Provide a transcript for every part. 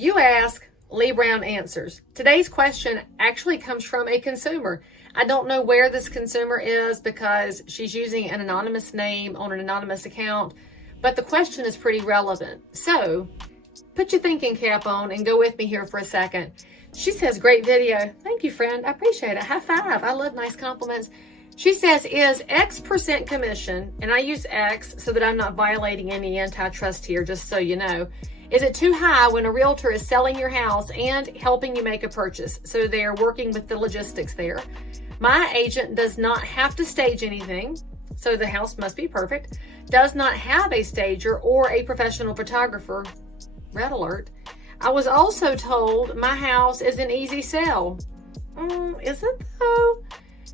You ask, Leigh Answers. Today's question actually comes from a consumer. I don't know where this consumer is because she's using an anonymous name on an anonymous account, but the question is pretty relevant. So put your thinking cap on and go with me here for a second. She says, great video. Thank you, friend. I appreciate it. High five. I love nice compliments. She says, is X% commission, and I use X so that I'm not violating any antitrust here, just so you know. Is it too high when a realtor is selling your house and helping you make a purchase? So they're working with the logistics there. My agent does not have to stage anything, so the house must be perfect. Does not have a stager or a professional photographer. Red alert. I was also told my house is an easy sell. Is it though?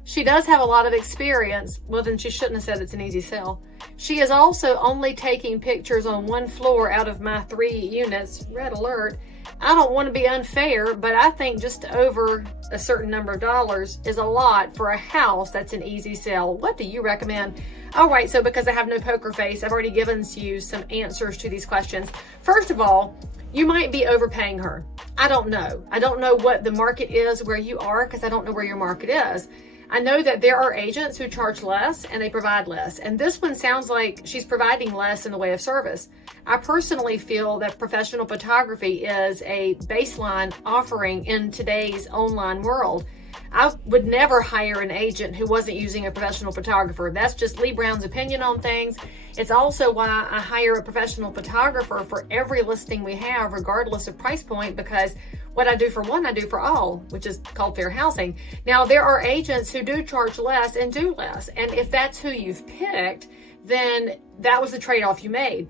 She does have a lot of experience. Well, then she shouldn't have said it's an easy sell. She is also only taking pictures on one floor out of my 3 units. Red alert. I don't want to be unfair, but I think just over a certain number of dollars is a lot for a house that's an easy sell. What do you recommend? All right, so because I have no poker face, I've already given you some answers to these questions. First of all, you might be overpaying her. I don't know. I don't know what the market is where you are because I don't know where your market is. I know that there are agents who charge less and they provide less. And this one sounds like she's providing less in the way of service. I personally feel that professional photography is a baseline offering in today's online world. I would never hire an agent who wasn't using a professional photographer. That's just Leigh Brown's opinion on things. It's also why I hire a professional photographer for every listing we have, regardless of price point, because what I do for one, I do for all, which is called fair housing. Now, there are agents who do charge less and do less. And if that's who you've picked, then that was the trade-off you made.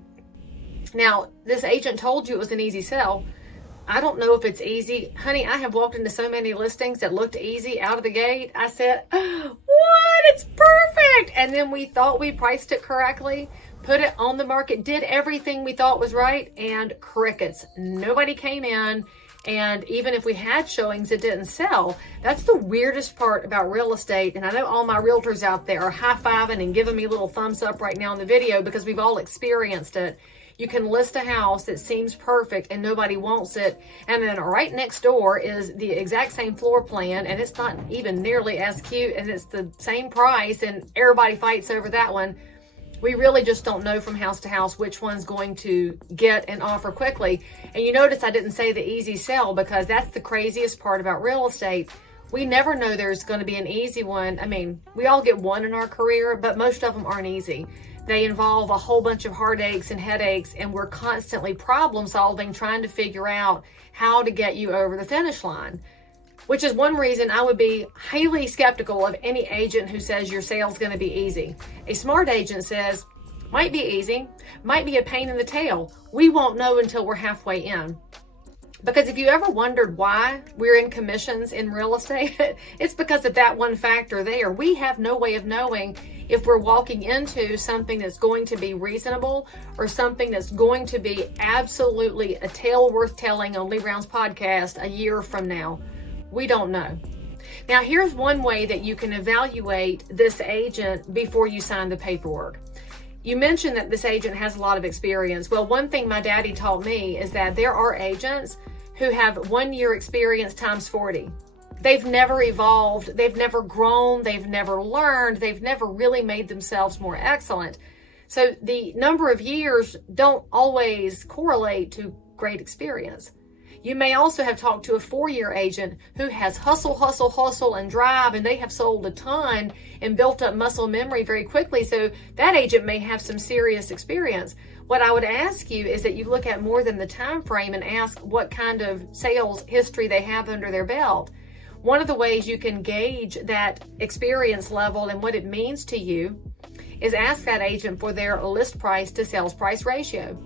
Now, this agent told you it was an easy sell. I don't know if it's easy. Honey, I have walked into so many listings that looked easy out of the gate. I said, what? It's perfect. And then we thought we priced it correctly, put it on the market, did everything we thought was right, and crickets. Nobody came in. And even if we had showings, it didn't sell. That's the weirdest part about real estate. And I know all my realtors out there are high-fiving and giving me little thumbs up right now in the video because we've all experienced it. You can list a house that seems perfect and nobody wants it. And then right next door is the exact same floor plan and it's not even nearly as cute and it's the same price and everybody fights over that one. We really just don't know from house to house which one's going to get an offer quickly. And you notice I didn't say the easy sell because that's the craziest part about real estate. We never know there's going to be an easy one. I mean, we all get one in our career, but most of them aren't easy. They involve a whole bunch of heartaches and headaches, and we're constantly problem solving, trying to figure out how to get you over the finish line. Which is one reason I would be highly skeptical of any agent who says your sale's going to be easy. A smart agent says, might be easy, might be a pain in the tail. We won't know until we're halfway in. Because if you ever wondered why we're in commissions in real estate, it's because of that one factor there. We have no way of knowing if we're walking into something that's going to be reasonable or something that's going to be absolutely a tale worth telling on Leigh Brown's podcast a year from now. We don't know. Now, here's one way that you can evaluate this agent before you sign the paperwork. You mentioned that this agent has a lot of experience. Well, one thing my daddy taught me is that there are agents who have 1 year experience times 40. They've never evolved. They've never grown. They've never learned. They've never really made themselves more excellent. So the number of years don't always correlate to great experience. You may also have talked to a 4-year agent who has hustle, and drive, and they have sold a ton and built up muscle memory very quickly. So that agent may have some serious experience. What I would ask you is that you look at more than the time frame and ask what kind of sales history they have under their belt. One of the ways you can gauge that experience level and what it means to you is ask that agent for their list price to sales price ratio.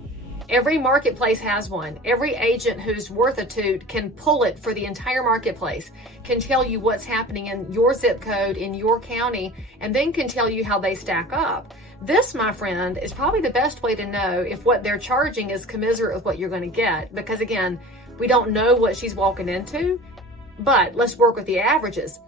Every marketplace has one. Every agent who's worth a toot can pull it for the entire marketplace, can tell you what's happening in your zip code, in your county, and then can tell you how they stack up. This, my friend, is probably the best way to know if what they're charging is commensurate with what you're going to get. Because again, we don't know what she's walking into, but let's work with the averages.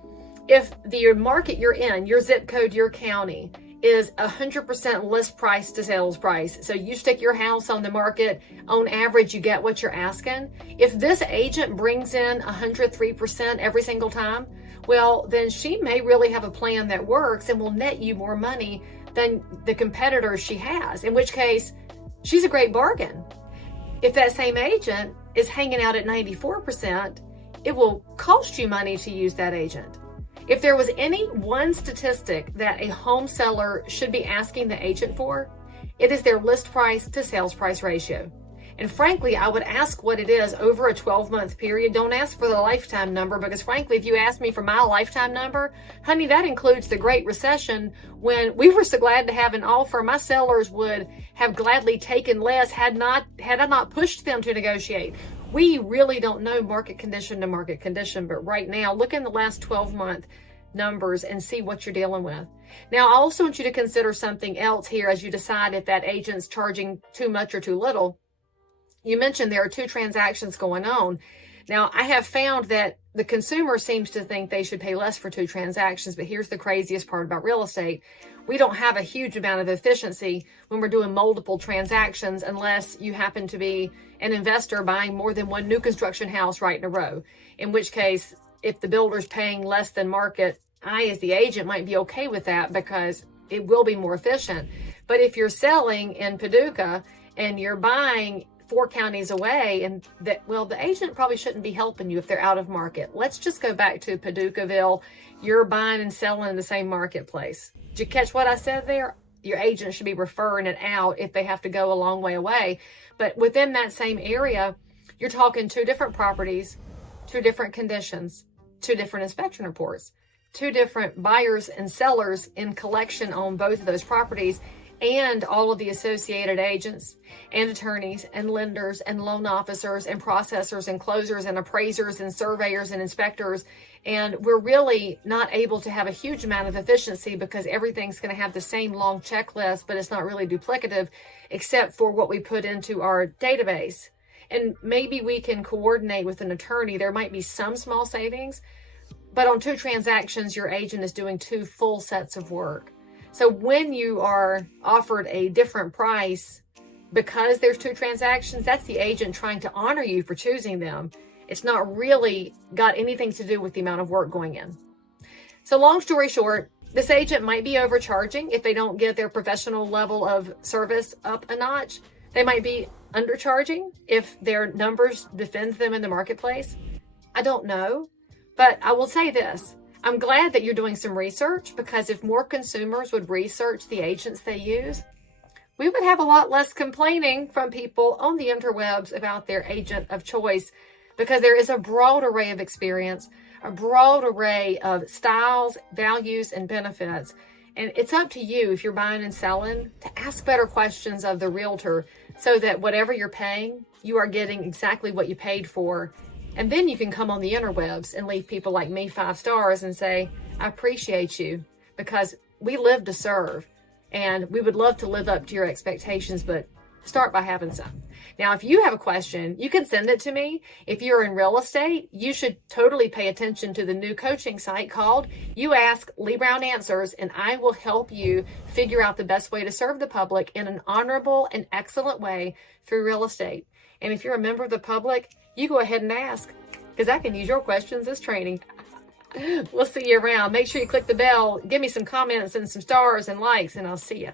If the market you're in, your zip code, your county, is 100% list price to sales price. So you stick your house on the market, on average, you get what you're asking. If this agent brings in 103% every single time, well, then she may really have a plan that works and will net you more money than the competitors she has, in which case she's a great bargain. If that same agent is hanging out at 94%, it will cost you money to use that agent. If there was any one statistic that a home seller should be asking the agent for, it is their list price to sales price ratio. And frankly, I would ask what it is over a 12-month period. Don't ask for the lifetime number, because frankly, if you ask me for my lifetime number, honey, that includes the Great Recession, when we were so glad to have an offer. My sellers would have gladly taken less had I not pushed them to negotiate. We really don't know market condition to market condition, but right now, look in the last 12-month numbers and see what you're dealing with. Now, I also want you to consider something else here as you decide if that agent's charging too much or too little. You mentioned there are 2 transactions going on. Now, I have found that the consumer seems to think they should pay less for 2 transactions, but here's the craziest part about real estate. We don't have a huge amount of efficiency when we're doing multiple transactions, unless you happen to be an investor buying more than one new construction house right in a row. In which case, if the builder's paying less than market, I, as the agent, might be okay with that because it will be more efficient. But if you're selling in Paducah and you're buying 4 counties away, and the agent probably shouldn't be helping you if they're out of market. Let's just go back to Paducahville. You're buying and selling in the same marketplace. Did you catch what I said there? Your agent should be referring it out if they have to go a long way away. But within that same area, you're talking 2 different properties, 2 different conditions, 2 different inspection reports, 2 different buyers and sellers in collection on both of those properties, and all of the associated agents and attorneys and lenders and loan officers and processors and closers and appraisers and surveyors and inspectors. And we're really not able to have a huge amount of efficiency because everything's going to have the same long checklist, but it's not really duplicative except for what we put into our database. And maybe we can coordinate with an attorney. There might be some small savings, but on 2 transactions, your agent is doing 2 full sets of work. So when you are offered a different price because there's 2 transactions, that's the agent trying to honor you for choosing them. It's not really got anything to do with the amount of work going in. So long story short, this agent might be overcharging if they don't get their professional level of service up a notch. They might be undercharging if their numbers defend them in the marketplace. I don't know, but I will say this. I'm glad that you're doing some research, because if more consumers would research the agents they use, we would have a lot less complaining from people on the interwebs about their agent of choice, because there is a broad array of experience, a broad array of styles, values, and benefits. And it's up to you, if you're buying and selling, to ask better questions of the realtor so that whatever you're paying, you are getting exactly what you paid for. And then you can come on the interwebs and leave people like me 5 stars and say, I appreciate you, because we live to serve and we would love to live up to your expectations, but start by having some. Now, if you have a question, you can send it to me. If you're in real estate, you should totally pay attention to the new coaching site called You Ask Leigh Answers, and I will help you figure out the best way to serve the public in an honorable and excellent way through real estate. And if you're a member of the public, you go ahead and ask, because I can use your questions as training. We'll see you around. Make sure you click the bell, give me some comments and some stars and likes, and I'll see you.